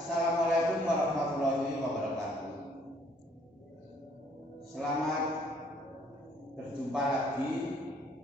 Assalamualaikum warahmatullahi wabarakatuh. Selamat berjumpa lagi,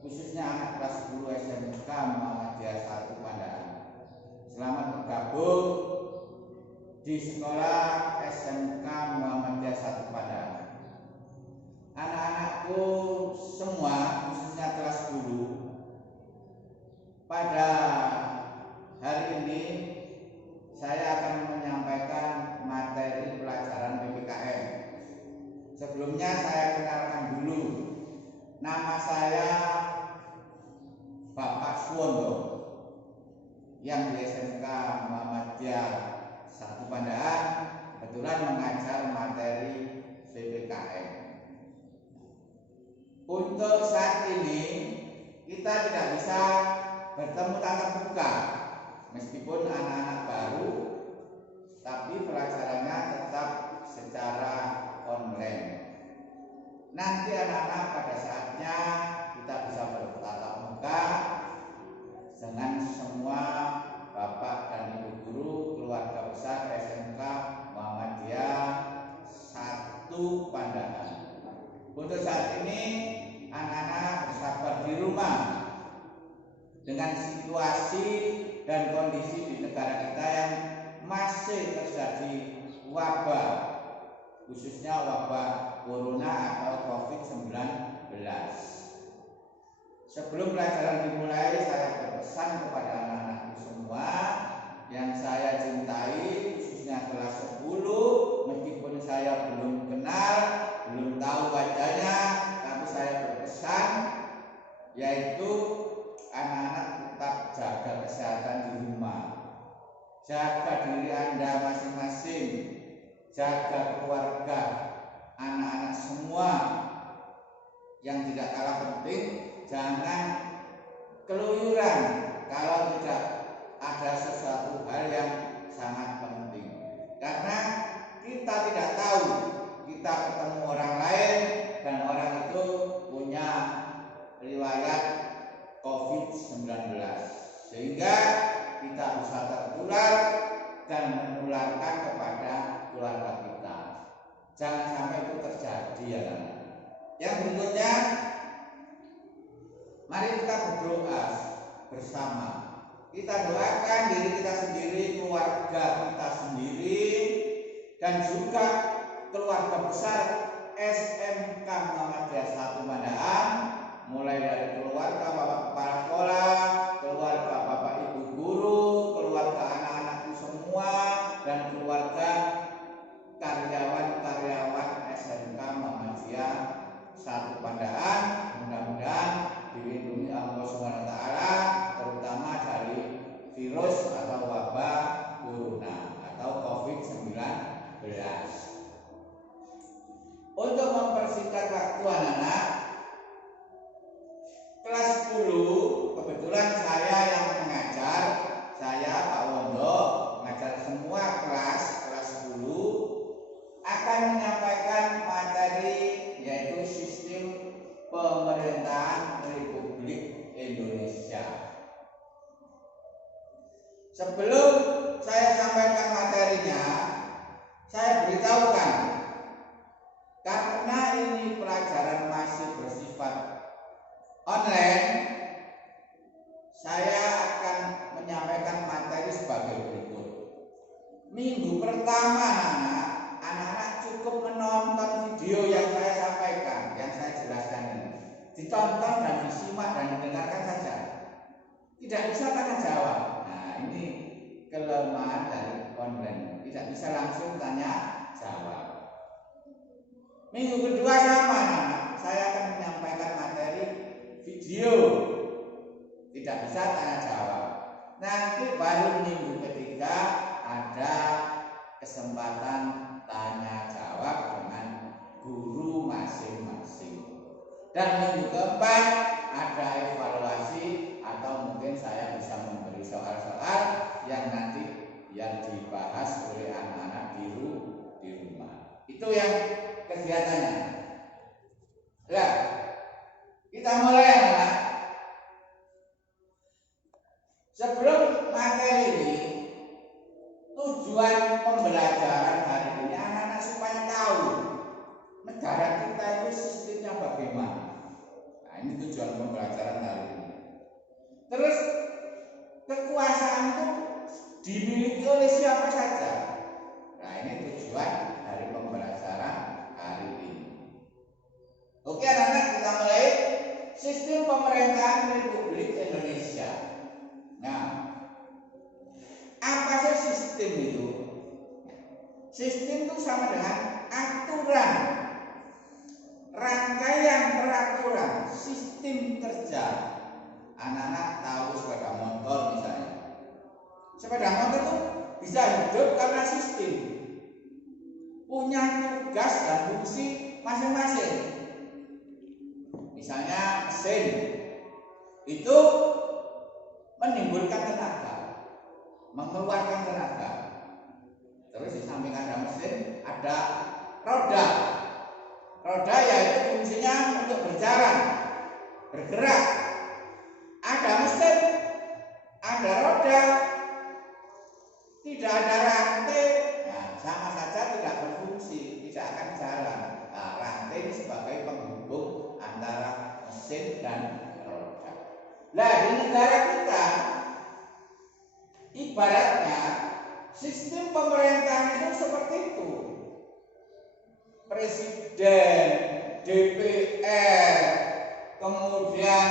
khususnya anak kelas 10 SMK Muhammadiyah 1 Pandaan. Selamat bergabung di sekolah SMK Muhammadiyah 1 Pandaan. Anak-anakku semua, khususnya kelas 10, pada hari ini saya akan menyampaikan materi pelajaran PPKN. Sebelumnya saya kenalkan dulu. Nama saya Bapak Suwondo yang di SMK Muhammadiyah 1 Pandaan kebetulan mengajar materi PPKN. Untuk saat ini kita tidak bisa bertemu tatap muka. Meskipun anak-anak baru, tapi pelajarannya tetap secara online. Nanti anak-anak pada saatnya kita bisa bertatap muka dengan semua Bapak dan Ibu guru keluarga besar SMK Muhammadiyah 1 Pandaan. Untuk saat ini anak-anak bersabar di rumah dengan situasi dan kondisi di negara kita yang masih terjadi wabah, khususnya wabah corona atau COVID-19. Sebelum pelajaran dimulai, saya berpesan kepada anak-anakku semua yang saya cintai, khususnya kelas 10, meskipun saya belum kenal, belum tahu wajahnya, tapi saya berpesan, yaitu anak-anak tetap jaga kesehatan di rumah, jaga diri Anda masing-masing, jaga keluarga, anak-anak semua. Yang tidak kalah penting, jangan keluyuran kalau tidak ada sesuatu hal yang sangat penting, karena kita tidak tahu, kita ketemu orang lain dan orang itu punya riwayat COVID-19, sehingga kita bisa tertular dan menularkan kepada keluarga kita. Jangan sampai itu terjadi, ya kan? Yang berikutnya, mari kita berdoa bersama. Kita doakan diri kita sendiri, keluarga kita sendiri, dan juga keluarga besar SMK Muhammadiyah 1 Pandaan, mulai dari keluarga Bapak Kepala Sekolah, keluarga Bapak Ibu Guru, keluarga anak-anakku semua, dan keluarga karyawan-karyawan SMK Muhammadiyah 1 Pandaan. Mudah-mudahan dilindungi Allah SWT, terutama dari virus atau wabah corona atau COVID-19. Untuk mempersingkat waktu anak-anak, kelas 10, kebetulan saya yang mengajar, saya Pak Wondo, mengajar semua kelas 10, akan menyampaikan materi yaitu sistem pemerintahan Republik Indonesia. Sebelum saya sampaikan materinya, saya beritahukan, karena ini pelajaran masih bersifat online, saya akan menyampaikan materi sebagai berikut. Minggu pertama anak-anak cukup menonton video yang saya sampaikan, yang saya jelaskan ini. Ditonton dan disimak dan didengarkan saja. Tidak bisa tanya jawab. Nah, ini kelemahan dari online. Tidak bisa langsung tanya jawab. Minggu kedua sama, saya akan menyampaikan materi video, tidak bisa tanya jawab. Nanti baru minggu ketiga ada kesempatan tanya jawab dengan guru masing-masing. Dan minggu keempat ada evaluasi, atau mungkin saya bisa memberi soal-soal yang nanti yang dibahas oleh anak-anak di rumah. Itu yang kegiatannya. Nah, kita mulai anak. Sebelum materi ini, tujuan tujuan pembelajaran hari ini anak-anak supaya tahu negara kita itu sistemnya bagaimana. Nah, ini tujuan pembelajaran hari ini. Terus kekuasaan itu dimiliki oleh siapa saja. Nah, ini tujuan dari pembelajaran hari ini. Oke anak-anak, kita mulai. Sistem pemerintahan Republik Indonesia. Nah, apa sih sistem itu? Sistem itu sama dengan aturan, rangkaian peraturan, sistem kerja. Anak-anak tahu sepeda motor misalnya. Sepeda motor itu bisa hidup karena sistem, punya tugas dan fungsi masing-masing. Misalnya mesin itu menimbulkan tenaga, mengeluarkan tenaga. Terus di samping ada mesin, ada roda. Roda yaitu fungsinya untuk berjalan, bergerak. Ada mesin, ada roda, tidak ada rantai, nah, sama saja tidak berfungsi, tidak akan jalan. Nah, rantai ini sebagai penghubung antara mesin dan roda. Nah, di negara kita ibaratnya sistem pemerintahan itu seperti itu. Presiden, DPR, kemudian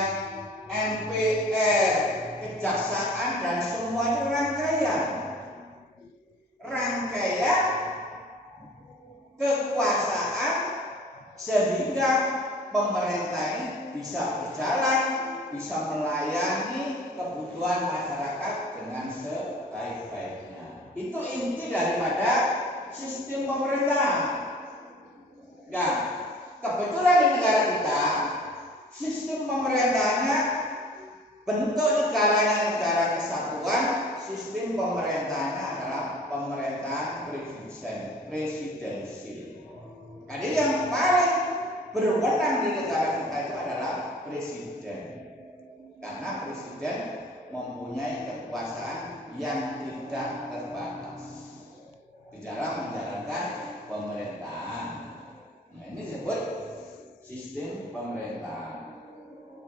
MPR, kejaksaan, dan semuanya rangkaian kekuasaan sehingga pemerintah ini bisa berjalan, bisa melayani kebutuhan masyarakat dengan sebaik-baiknya. Itu inti daripada sistem pemerintahan. Nah, kebetulan di negara kita sistem pemerintahannya, bentuk negaranya negara kesatuan, sistem pemerintahannya adalah pemerintahan presidensil. Jadi yang paling berwenang di negara kita itu adalah presiden, karena presiden mempunyai kekuasaan yang tidak terbatas di dalam menjalankan pemerintahan. Nah, ini disebut sistem pemerintahan.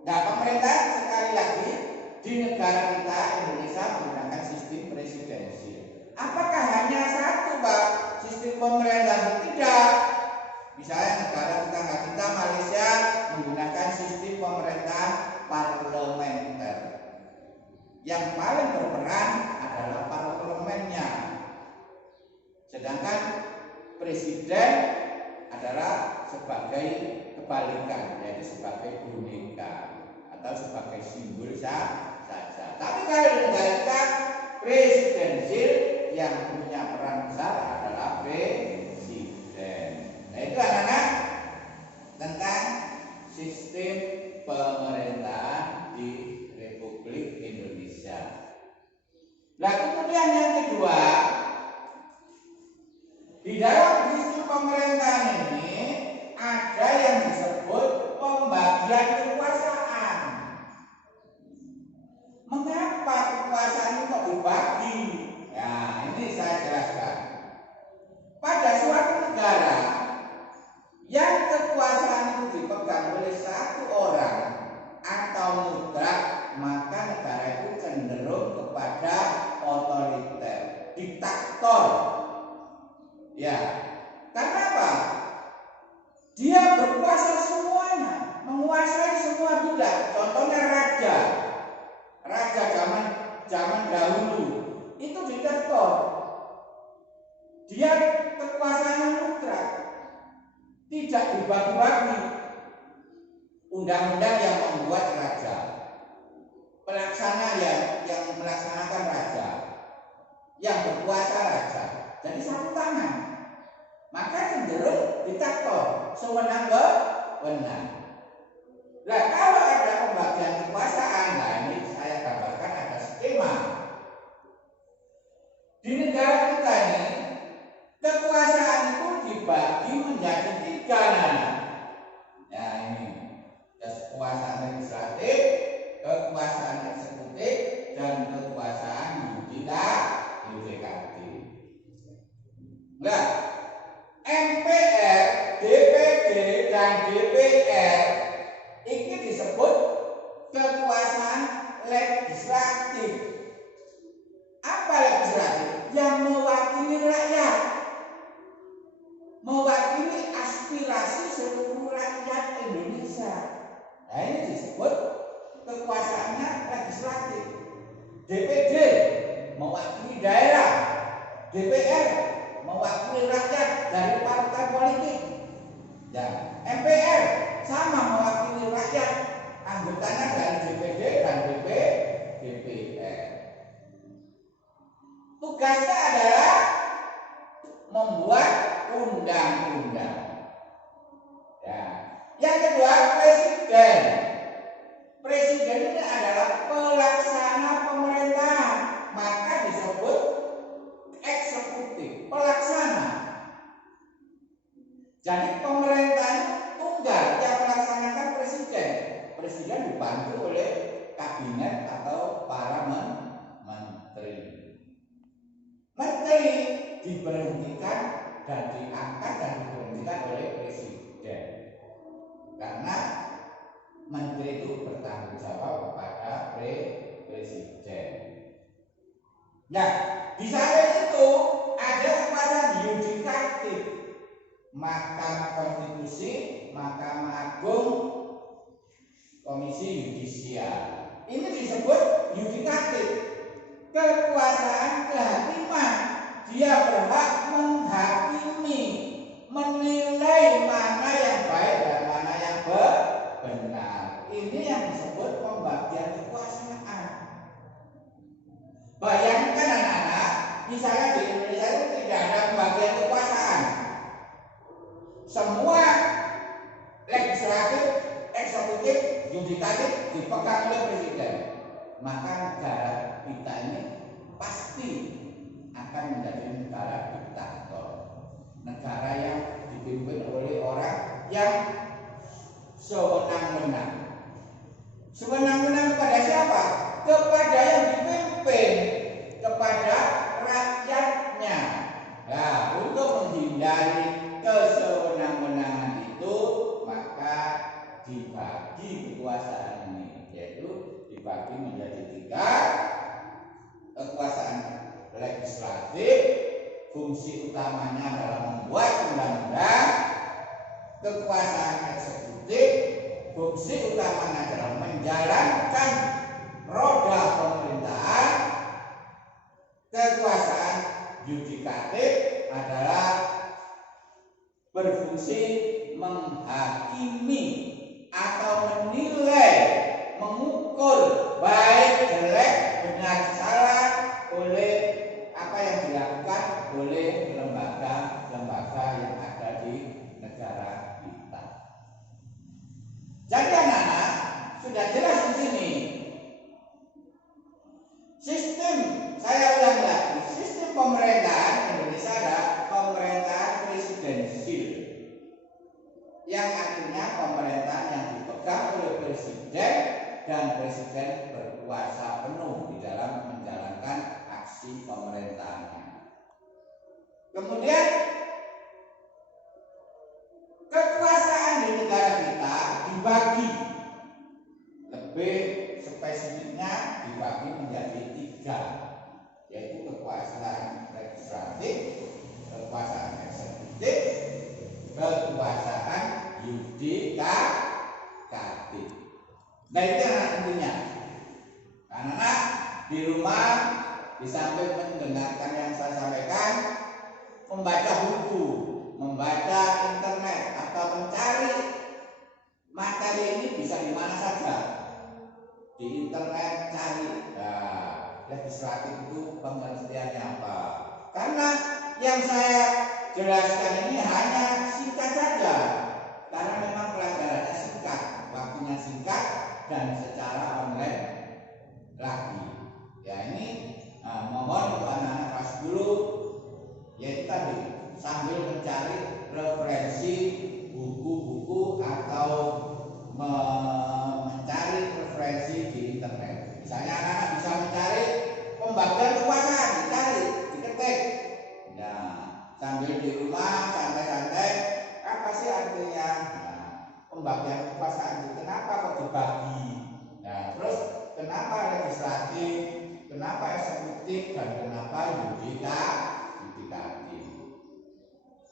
Nah, pemerintahan sekali lagi di negara kita Indonesia menggunakan sistem presidensil. Apakah hanya satu, Pak, sistem pemerintahan? Tidak. Misalnya negara tetangga kita Malaysia menggunakan sistem pemerintahan parlementer. Yang paling berperan adalah parlemennya. Sedangkan presiden adalah sebagai kebalikan, yaitu sebagai boneka atau sebagai simbol saja. Tapi kalau di negara kita presidensil, yang punya peran besar adalah presiden. Nah, itu anak-anak tentang sistem pemerintahan di Republik Indonesia. Nah, kemudian yang kedua, di dalam sistem pemerintahan ini ada yang disebut pembagian kekuasaan. Mengapa kekuasaan itu kok dibagi? Nah, ini saya jelaskan. Pada suatu negara yang kekuasaan itu dipegang oleh satu orang atau mutlak, maka negara itu cenderung kepada otoriter, diktator. Ya, karena apa? Dia berkuasa semuanya, menguasai semua bidang. Contohnya raja zaman dahulu itu diktator. Dia kekuasaannya mutlak, tidak dibagi-bagi. Undang-undang yang membuat raja, pelaksana yang melaksanakan raja, yang berkuasa raja. Jadi satu tangan. Maka cenderung diktator, sewenang-wenang. Nah, kalau ada pembagian kekuasaan, nah ini saya gambarkan ada skema. Di negara kita ini kekuasaan itu dibagi menjadi 3 nana. Nah, ini kekuasaan legislatif, kekuasaan eksekutif, dan kekuasaan yudikatif. Nah, MPR, DPD dan DPR ini disebut kekuasaan legislatif. Apa legislatif? Yang mewakili rakyat, mewakili aspirasi seluruh rakyat Indonesia. Nah, ini disebut kekuasaannya legislatif. DPD mewakili daerah, DPR mewakili rakyat dari partai politik. Ya, MPR sama mewakili rakyat, anggotanya dari DPD dan DPR. Tugasnya adalah membuat undang-undang. Ya. Yang kedua, presiden. Presiden ini adalah pelaksana pemerintahan, maka disebut eksekutif, pelaksana. Jadi pemerintahan tunggal yang melaksanakan presiden. Presiden dibantu oleh kabinet atau para menteri. Menteri diberhentikan dan diangkat dan diberhentikan oleh presiden. Karena menteri itu bertanggung jawab kepada presiden. Nah, di samping itu ada kekuasaan yudikatif, Mahkamah Konstitusi, Mahkamah Agung, Komisi Yudisial. Ini disebut yudikatif, kekuasaan kehakiman. Dia berhak menghakimi, menilai mana yang baik dan mana yang benar. Ini yang disebut pembagian kekuasaan. Bayangkan anak-anak, misalnya di Indonesia itu tidak ada pembagian kekuasaan. Semua legislatif, eksekutif, yudikatif dipegang oleh presiden. Maka negara kita ini pasti akan menjadi negara diktator. Negara yang dipimpin oleh orang yang sewenang-wenang. Sewenang-wenang kepada siapa? Kepada yang dipimpin, kepada rakyatnya. Nah, untuk menghindari kesewenang-wenangan itu, maka dibagi kekuasaan ini, yaitu dibagi menjadi 3. Kekuasaan legislatif, fungsi utamanya adalah membuat undang-undang. Kekuasaan eksekutif, fungsi utamanya adalah menjalankan roda pemerintahan. Kekuasaan yudikatif adalah berfungsi menghakimi atau menilai, mengukur baik jelek, benar salah oleh apa yang dilakukan oleh lembaga-lembaga yang ada di negara kita. Jadi anak-anak sudah jelas di sini. Sistem, saya ulang lagi, sistem pemerintahan Indonesia adalah pemerintahan presidensil, yang artinya pemerintahan yang dipegang oleh presiden dan presiden berkuasa penuh di dalam menjalankan aksi pemerintahannya. Kemudian kekuasaan di negara kita dibagi, lebih spesifiknya dibagi menjadi 3, yaitu kekuasaan legislatif, kekuasaan eksekutif, kekuasaan yudikatif. Nah, itu yang intinya. Karena di rumah, di samping mendengarkan yang saya sampaikan, membaca buku, membaca internet, atau mencari materi ini bisa di mana saja. Di internet cari, legislatif itu pengertiannya apa. Karena yang saya jelaskan ini hanya singkat saja, karena memang pelajarannya singkat, waktunya singkat, dan secara online lagi. Ya, ini mohon untuk anak-anak kelas dulu, yaitu tadi sambil mencari referensi buku-buku atau mencari referensi di internet. Misalnya anak-anak bisa mencari pembagian kekuasaan, dicari, diketik. Nah, sambil di rumah santai-santai. Apa sih artinya pembagian kekuasaan itu? Kenapa kok dibagi? Nah, terus kenapa legislatif, kenapa eksekutif, dan kenapa yudikatif?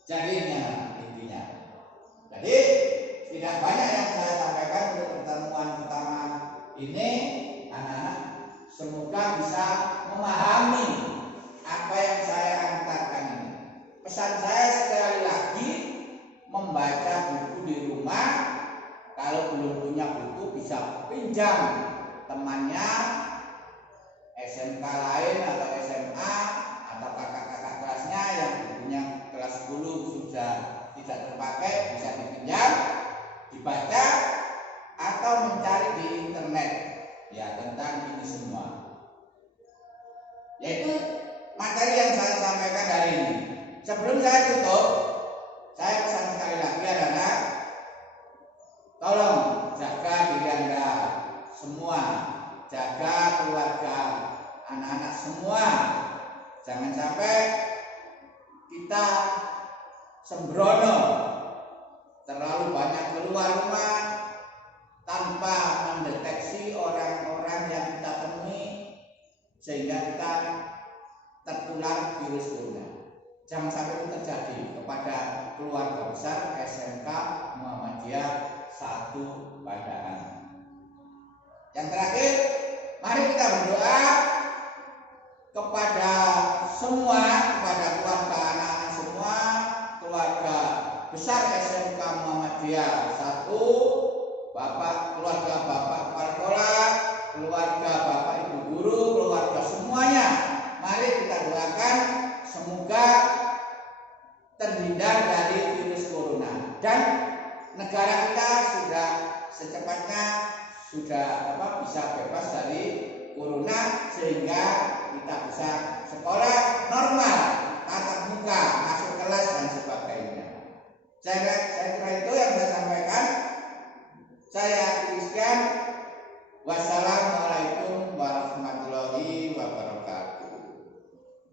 Jadi intinya. Jadi tidak banyak yang saya sampaikan untuk pertemuan pertama ini, anak-anak. Semoga bisa memahami apa yang saya antarkan ini. Pesan saya sekali lagi, membaca buku di rumah. Kalau belum punya buku bisa pinjam temannya SMK lain atau SMA atau kakak-kakak kelasnya yang bukunya kelas 10 sudah tidak terpakai, bisa dipinjam, dibaca, atau mencari di internet ya tentang ini semua. Yaitu materi yang saya sampaikan hari ini. Sebelum saya tutup, saya pesan sekali lagi adalah tolong jaga diri Anda semua, jaga keluarga, anak-anak semua. Jangan sampai kita sembrono, terlalu banyak keluar rumah tanpa mendeteksi orang-orang yang kita temui sehingga kita tertular virus corona. Jangan sampai itu terjadi kepada keluarga besar SMK Muhammadiyah 1 Bandaran. Yang terakhir, mari kita berdoa kepada semua, kepada keluarga anak-anak semua, keluarga besar SMK Muhammadiyah 1, keluarga Bapak Kepala Sekolah, keluarga Bapak Ibu Guru, keluarga semuanya. Mari kita doakan semoga terhindar dari virus corona dan negara kita sudah secepatnya bisa bebas dari corona sehingga kita bisa sekolah normal, tatap muka, masuk kelas dan sebagainya. Saya kira itu yang saya sampaikan. Saya